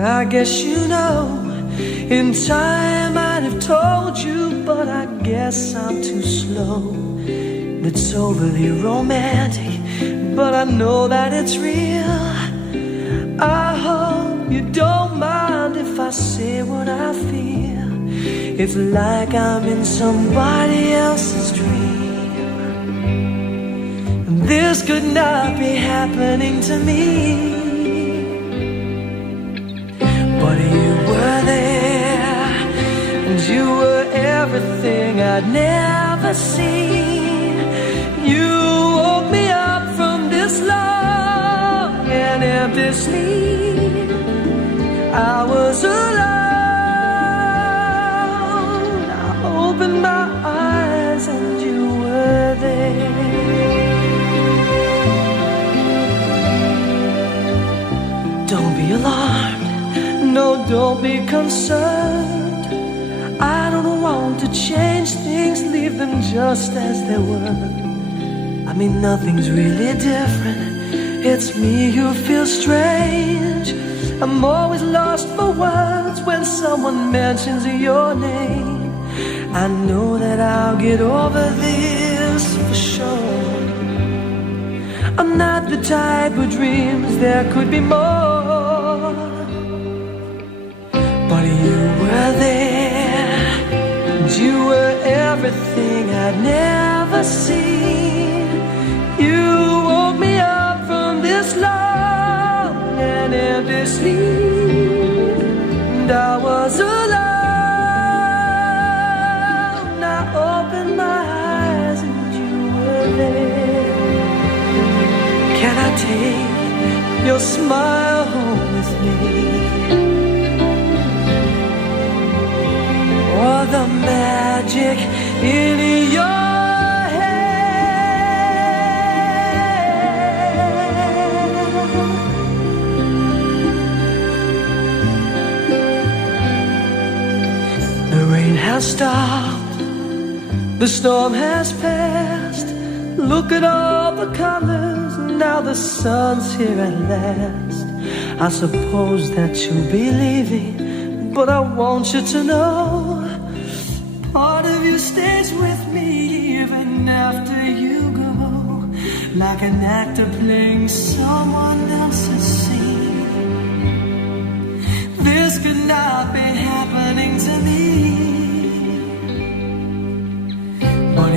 I guess you know, in time I'd have told you, but I guess I'm too slow. It's overly romantic, but I know that it's real. I hope you don't mind if I say what I feel. It's like I'm in somebody else's dream, and this could not be happening to me. But you were there, and you were everything I'd never seen. You woke me up from this long and empty sleep. I was alone. I opened my eyes and you were there. Don't be alarmed, no, don't be concerned. I don't want to change things, leave them just as they were. I mean, nothing's really different. It's me who feels strange. I'm always lost for words when someone mentions your name. I know that I'll get over this for sure. I'm not the type who dreams there could be more. But you were there, and you were everything I'd never seen. You woke me up from this long and empty sleep, and I was alone. I opened my eyes and you were there. Can I take your smile home with me, or the magic in your has stopped, the storm has passed. Look at all the colors, now the sun's here at last. I suppose that you'll be leaving, but I want you to know part of you stays with me even after you go, like an actor playing someone else's scene. This could not be happening to me. But